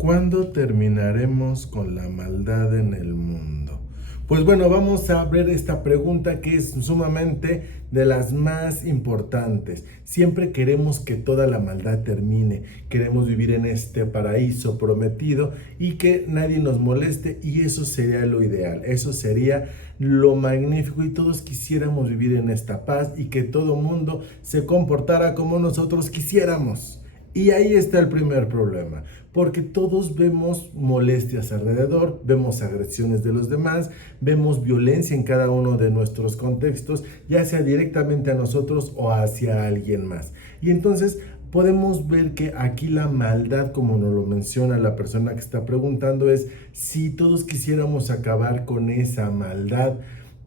¿Cuándo terminaremos con la maldad en el mundo? Pues bueno, vamos a ver esta pregunta que es sumamente de las más importantes. Siempre queremos que toda la maldad termine, queremos vivir en este paraíso prometido y que nadie nos moleste, y eso sería lo ideal, eso sería lo magnífico, y todos quisiéramos vivir en esta paz y que todo mundo se comportara como nosotros quisiéramos. Y ahí está el primer problema, porque todos vemos molestias alrededor, vemos agresiones de los demás, vemos violencia en cada uno de nuestros contextos, ya sea directamente a nosotros o hacia alguien más. Y entonces podemos ver que aquí la maldad, como nos lo menciona la persona que está preguntando, es si todos quisiéramos acabar con esa maldad.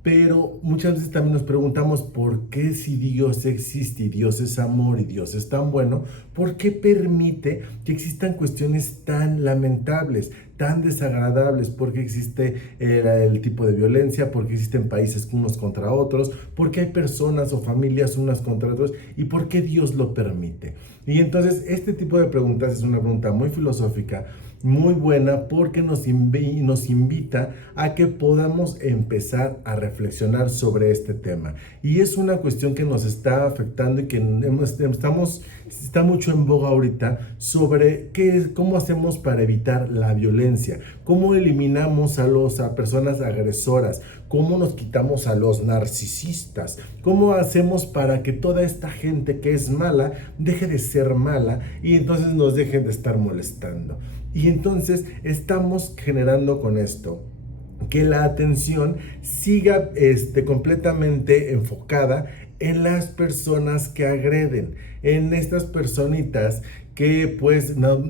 Pero muchas veces también nos preguntamos por qué, si Dios existe y Dios es amor y Dios es tan bueno, ¿por qué permite que existan cuestiones tan lamentables, tan desagradables? ¿Por qué existe el tipo de violencia? ¿Por qué existen países unos contra otros? ¿Por qué hay personas o familias unas contra otras? ¿Y por qué Dios lo permite? Y entonces este tipo de preguntas es una pregunta muy filosófica, muy buena, porque nos invita a que podamos empezar a reflexionar sobre este tema. Y es una cuestión que nos está afectando y que está mucho en boga ahorita, sobre cómo hacemos para evitar la violencia, cómo eliminamos a personas agresoras, cómo nos quitamos a los narcisistas, cómo hacemos para que toda esta gente que es mala deje de ser mala y entonces nos dejen de estar molestando. Y entonces estamos generando con esto que la atención siga completamente enfocada en las personas que agreden, en estas personitas que pues no,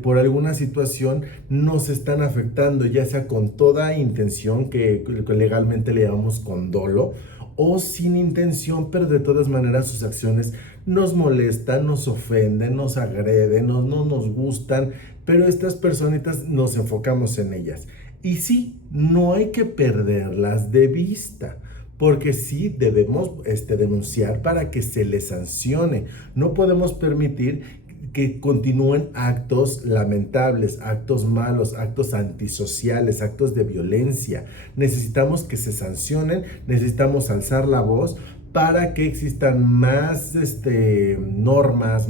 por alguna situación nos están afectando, ya sea con toda intención, que legalmente le llamamos con dolo, o sin intención, pero de todas maneras sus acciones nos molestan, nos ofenden, nos agreden, no nos gustan, pero estas personitas nos enfocamos en ellas. Y sí, no hay que perderlas de vista, porque sí debemos denunciar para que se les sancione. No podemos permitir que continúen actos lamentables, actos malos, actos antisociales, actos de violencia. Necesitamos que se sancionen, necesitamos alzar la voz para que existan más normas,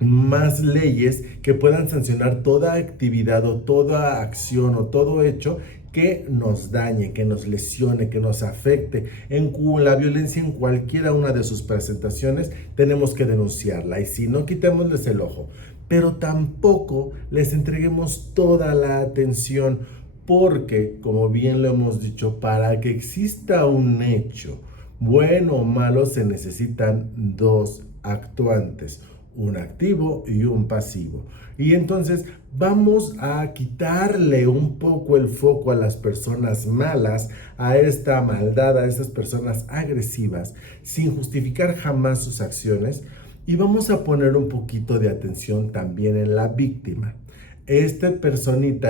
más leyes que puedan sancionar toda actividad o toda acción o todo hecho que nos dañe, que nos lesione, que nos afecte. La violencia en cualquiera una de sus presentaciones tenemos que denunciarla, y si no, quitémosles el ojo, pero tampoco les entreguemos toda la atención, porque, como bien lo hemos dicho, para que exista un hecho bueno o malo se necesitan dos actuantes, un activo y un pasivo. Y entonces vamos a quitarle un poco el foco a las personas malas, a esta maldad, a estas personas agresivas, sin justificar jamás sus acciones, y vamos a poner un poquito de atención también en la víctima. Esta persona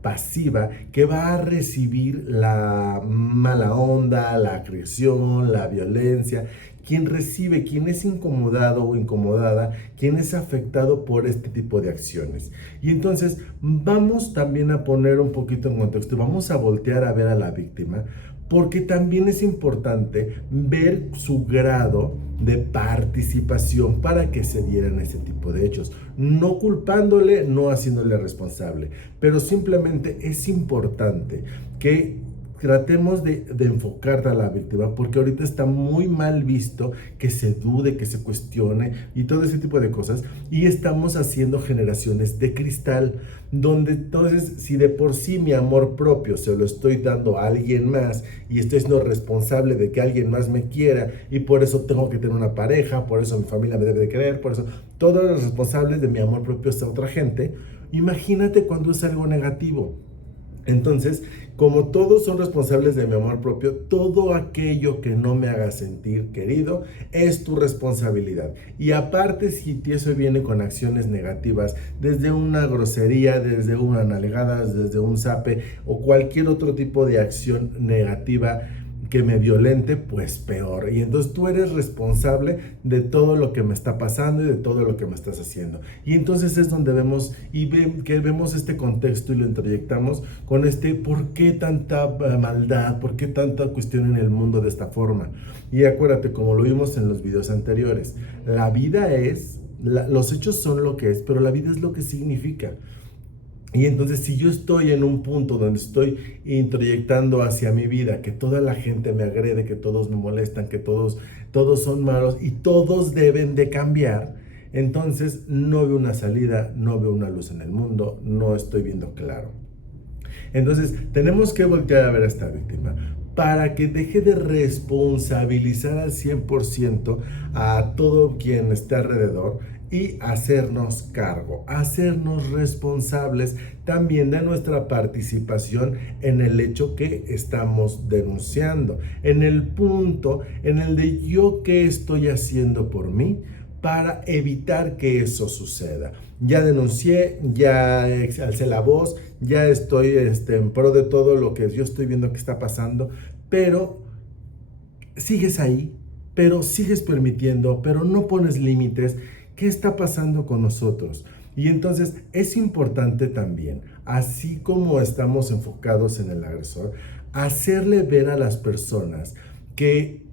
pasiva que va a recibir la mala onda, la agresión, la violencia, quien recibe, quien es incomodado o incomodada, quien es afectado por este tipo de acciones. Y entonces vamos también a poner un poquito en contexto, vamos a voltear a ver a la víctima, porque también es importante ver su grado de participación para que se dieran ese tipo de hechos, no culpándole, no haciéndole responsable, pero simplemente es importante que tratemos de enfocar a la víctima, porque ahorita está muy mal visto que se dude, que se cuestione y todo ese tipo de cosas, y estamos haciendo generaciones de cristal, donde entonces, si de por sí mi amor propio se lo estoy dando a alguien más y estoy siendo responsable de que alguien más me quiera, y por eso tengo que tener una pareja, por eso mi familia me debe de querer, por eso todos los responsables de mi amor propio es otra gente, imagínate cuando es algo negativo. Entonces, como todos son responsables de mi amor propio, todo aquello que no me haga sentir querido es tu responsabilidad. Y aparte, si eso viene con acciones negativas, desde una grosería, desde una nalgada, desde un zape o cualquier otro tipo de acción negativa que me violente, pues peor. Y entonces tú eres responsable de todo lo que me está pasando y de todo lo que me estás haciendo. Y entonces es donde vemos que vemos este contexto y lo introyectamos con ¿por qué tanta maldad? ¿Por qué tanta cuestión en el mundo de esta forma? Y acuérdate, como lo vimos en los videos anteriores, la vida los hechos son lo que es, pero la vida es lo que significa. Y entonces si yo estoy en un punto donde estoy introyectando hacia mi vida que toda la gente me agrede, que todos me molestan, que todos son malos y todos deben de cambiar, entonces no veo una salida, no veo una luz en el mundo, no estoy viendo claro. Entonces tenemos que voltear a ver a esta víctima para que deje de responsabilizar al 100% a todo quien esté alrededor y hacernos cargo, hacernos responsables también de nuestra participación en el hecho que estamos denunciando, en el punto en el de yo qué estoy haciendo por mí para evitar que eso suceda. Ya denuncié, ya alcé la voz, ya estoy en pro de todo lo que yo estoy viendo que está pasando, pero sigues ahí, pero sigues permitiendo, pero no pones límites. ¿Qué está pasando con nosotros? Y entonces es importante también, así como estamos enfocados en el agresor, hacerle ver a las personas que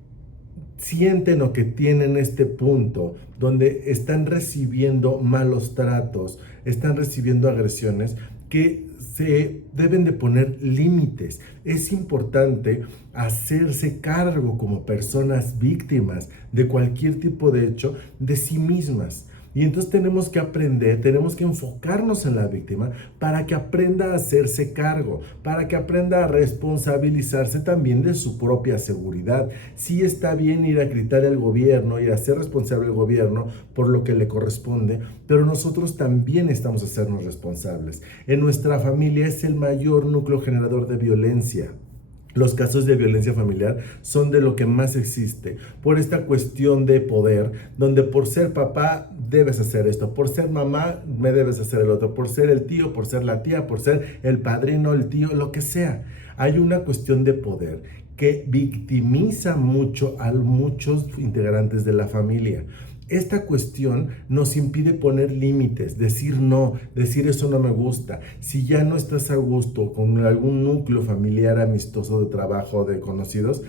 sienten o que tienen este punto donde están recibiendo malos tratos, están recibiendo agresiones, que se deben de poner límites. Es importante hacerse cargo como personas víctimas de cualquier tipo de hecho de sí mismas. Y entonces tenemos que aprender, tenemos que enfocarnos en la víctima para que aprenda a hacerse cargo, para que aprenda a responsabilizarse también de su propia seguridad. Sí está bien ir a gritar al gobierno y a ser responsable al gobierno por lo que le corresponde, pero nosotros también estamos a hacernos responsables. En nuestra familia es el mayor núcleo generador de violencia. Los casos de violencia familiar son de lo que más existe, por esta cuestión de poder, donde por ser papá debes hacer esto, por ser mamá me debes hacer el otro, por ser el tío, por ser la tía, por ser el padrino, el tío, lo que sea. Hay una cuestión de poder que victimiza mucho a muchos integrantes de la familia. Esta cuestión nos impide poner límites, decir no, decir eso no me gusta. Si ya no estás a gusto con algún núcleo familiar amistoso de trabajo, de conocidos,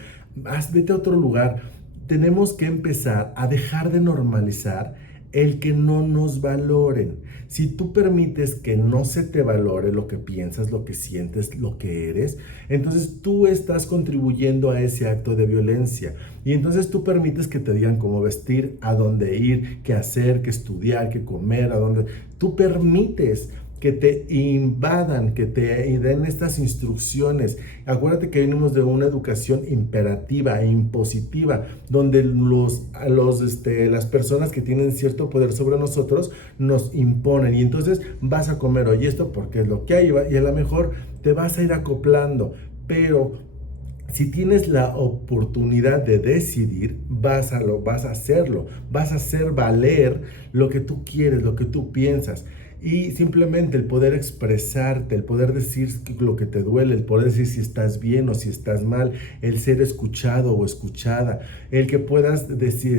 vete a otro lugar. Tenemos que empezar a dejar de normalizar el que no nos valoren. Si tú permites que no se te valore lo que piensas, lo que sientes, lo que eres, entonces tú estás contribuyendo a ese acto de violencia. Y entonces tú permites que te digan cómo vestir, a dónde ir, qué hacer, qué estudiar, qué comer, a dónde. Tú permites que te invadan, que te den estas instrucciones. Acuérdate que venimos de una educación imperativa e impositiva, donde las personas que tienen cierto poder sobre nosotros nos imponen. Y entonces vas a comer hoy esto porque es lo que hay, y a lo mejor te vas a ir acoplando, pero si tienes la oportunidad de decidir, vas a hacerlo, vas a hacer valer lo que tú quieres, lo que tú piensas. Y simplemente el poder expresarte, el poder decir lo que te duele, el poder decir si estás bien o si estás mal, el ser escuchado o escuchada, el que puedas decir,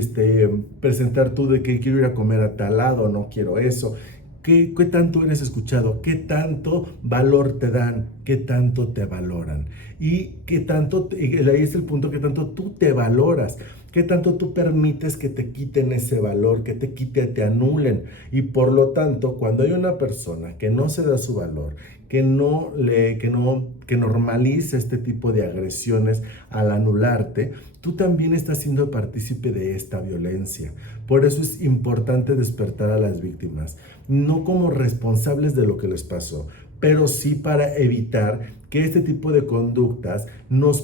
presentar tú de que quiero ir a comer a tal lado, no quiero eso. ¿Qué tanto eres escuchado? ¿Qué tanto valor te dan? ¿Qué tanto te valoran? Y ahí es el punto, ¿qué tanto tú te valoras? ¿Qué tanto tú permites que te quiten ese valor, que te anulen? Y por lo tanto, cuando hay una persona que no se da su valor, que normaliza este tipo de agresiones al anularte, tú también estás siendo partícipe de esta violencia. Por eso es importante despertar a las víctimas, no como responsables de lo que les pasó, pero sí para evitar que este tipo de conductas nos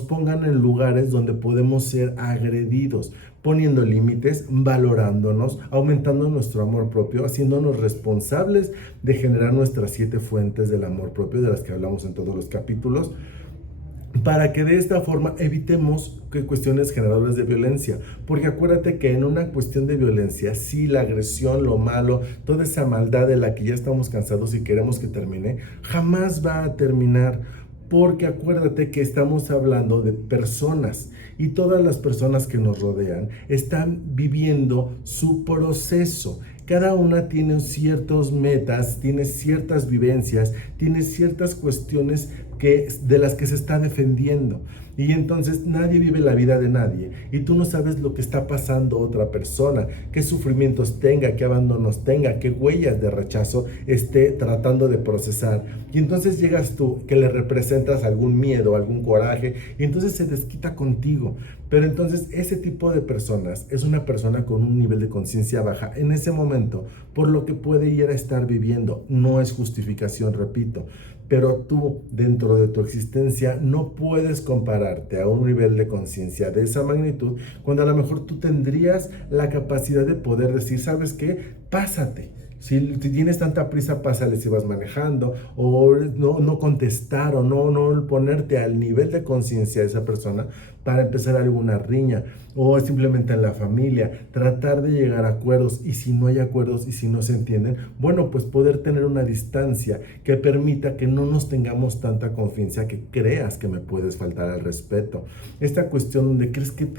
pongan en lugares donde podemos ser agredidos, poniendo límites, valorándonos, aumentando nuestro amor propio, haciéndonos responsables de generar nuestras 7 fuentes del amor propio, de las que hablamos en todos los capítulos, para que de esta forma evitemos cuestiones generadoras de violencia. Porque acuérdate que en una cuestión de violencia, sí, la agresión, lo malo, toda esa maldad de la que ya estamos cansados y queremos que termine, jamás va a terminar. porque acuérdate que estamos hablando de personas y todas las personas que nos rodean están viviendo su proceso. Cada una tiene ciertas metas, tiene ciertas vivencias, tiene ciertas cuestiones de las que se está defendiendo. Y entonces nadie vive la vida de nadie y tú no sabes lo que está pasando otra persona, qué sufrimientos tenga, qué abandonos tenga, qué huellas de rechazo esté tratando de procesar. Y entonces llegas tú que le representas algún miedo, algún coraje y entonces se desquita contigo. Pero entonces ese tipo de personas es una persona con un nivel de conciencia baja en ese momento, por lo que puede ir a estar viviendo. No es justificación, repito, pero tú dentro de tu existencia no puedes compararte a un nivel de conciencia de esa magnitud cuando a lo mejor tú tendrías la capacidad de poder decir, ¿sabes qué? Pásate. Si tienes tanta prisa, pásale si vas manejando, o no contestar, o no ponerte al nivel de conciencia de esa persona para empezar alguna riña, o simplemente en la familia, tratar de llegar a acuerdos, y si no hay acuerdos y si no se entienden, bueno, pues poder tener una distancia que permita que no nos tengamos tanta confianza que creas que me puedes faltar al respeto. Esta cuestión donde crees que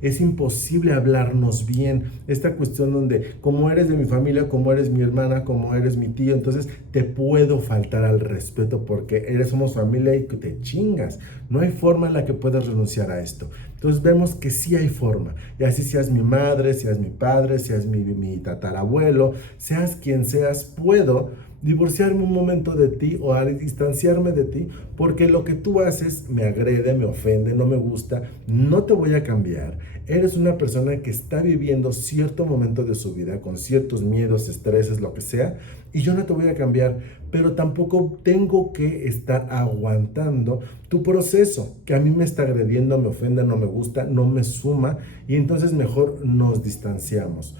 es imposible hablarnos bien, esta cuestión donde como eres de mi familia, como eres mi hermana, como eres mi tío, entonces te puedo faltar al respeto porque somos familia y que te chingas, no hay forma en la que puedas renunciar a esto. Entonces vemos que sí hay forma, y así seas mi madre, seas mi padre, seas mi tatarabuelo, seas quien seas, puedo divorciarme un momento de ti o distanciarme de ti porque lo que tú haces me agrede, me ofende, no me gusta, no te voy a cambiar. Eres una persona que está viviendo cierto momento de su vida con ciertos miedos, estreses, lo que sea, y yo no te voy a cambiar, pero tampoco tengo que estar aguantando tu proceso, que a mí me está agrediendo, me ofende, no me gusta, no me suma, y entonces mejor nos distanciamos.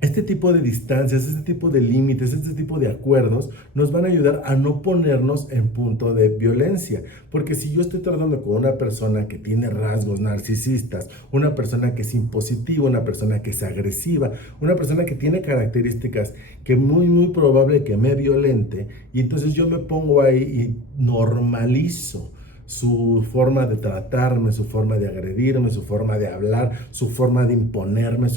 Este tipo de distancias, este tipo de límites, este tipo de acuerdos nos van a ayudar a no ponernos en punto de violencia. Porque si yo estoy tratando con una persona que tiene rasgos narcisistas, una persona que es impositiva, una persona que es agresiva, una persona que tiene características que muy probable que me violente, y entonces yo me pongo ahí y normalizo su forma de tratarme, su forma de agredirme, su forma de hablar, su forma de imponerme,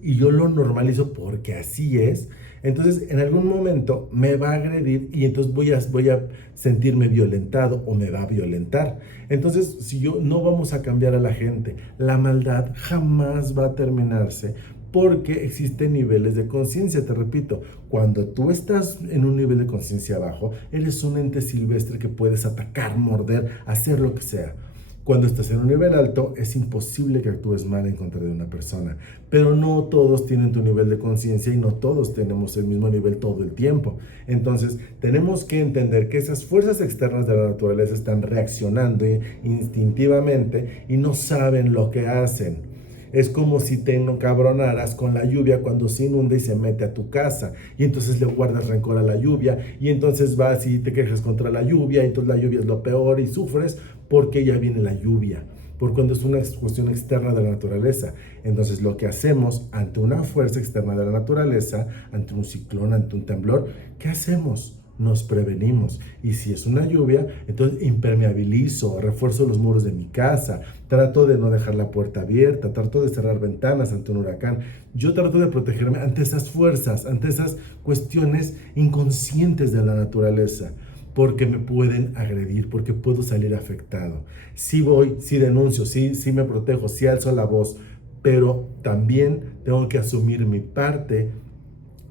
y yo lo normalizo porque así es. Entonces en algún momento me va a agredir y entonces voy a sentirme violentado o me va a violentar. Entonces si yo no vamos a cambiar a la gente, la maldad jamás va a terminarse porque existen niveles de conciencia. Te repito, cuando tú estás en un nivel de conciencia bajo, eres un ente silvestre que puedes atacar, morder, hacer lo que sea. Cuando estás en un nivel alto, es imposible que actúes mal en contra de una persona, pero no todos tienen tu nivel de conciencia y no todos tenemos el mismo nivel todo el tiempo. Entonces, tenemos que entender que esas fuerzas externas de la naturaleza están reaccionando instintivamente y no saben lo que hacen. Es como si te encabronaras con la lluvia cuando se inunda y se mete a tu casa, y entonces le guardas rencor a la lluvia, y entonces vas y te quejas contra la lluvia, y entonces la lluvia es lo peor y sufres porque ya viene la lluvia, por cuando es una cuestión externa de la naturaleza. Entonces lo que hacemos ante una fuerza externa de la naturaleza, ante un ciclón, ante un temblor, ¿qué hacemos? Nos prevenimos. Y si es una lluvia, entonces impermeabilizo, refuerzo los muros de mi casa, trato de no dejar la puerta abierta, trato de cerrar ventanas ante un huracán. Yo trato de protegerme ante esas fuerzas, ante esas cuestiones inconscientes de la naturaleza, porque me pueden agredir, porque puedo salir afectado. Sí voy, sí denuncio, sí me protejo, sí alzo la voz, pero también tengo que asumir mi parte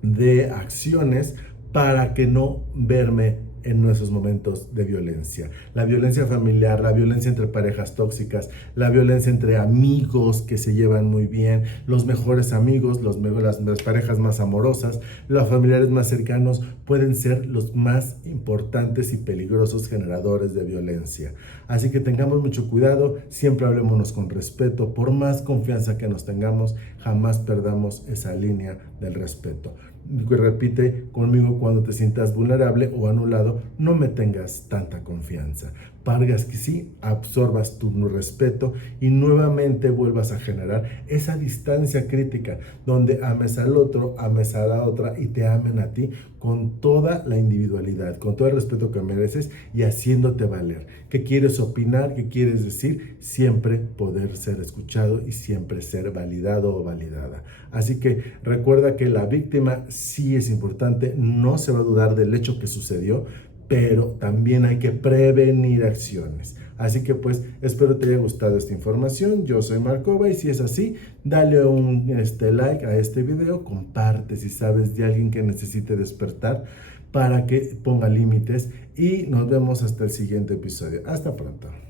de acciones para que no verme en nuestros momentos de violencia. La violencia familiar, la violencia entre parejas tóxicas, la violencia entre amigos que se llevan muy bien, los mejores amigos, las parejas más amorosas, los familiares más cercanos pueden ser los más importantes y peligrosos generadores de violencia. Así que tengamos mucho cuidado, siempre hablémonos con respeto, por más confianza que nos tengamos, jamás perdamos esa línea del respeto. Repite conmigo cuando te sientas vulnerable o anulado ejemplo, no me tengas tanta confianza. Para que sí absorbas tu respeto y nuevamente vuelvas a generar esa distancia crítica donde ames al otro, ames a la otra y te amen a ti con toda la individualidad, con todo el respeto que mereces y haciéndote valer. ¿Qué quieres opinar? ¿Qué quieres decir? Siempre poder ser escuchado y siempre ser validado o validada. Así que recuerda que la víctima sí es importante, no se va a dudar del hecho que sucedió, pero también hay que prevenir acciones. Así que pues espero te haya gustado esta información. Yo soy Marcova y si es así, dale un like a este video, comparte si sabes de alguien que necesite despertar para que ponga límites y nos vemos hasta el siguiente episodio. Hasta pronto.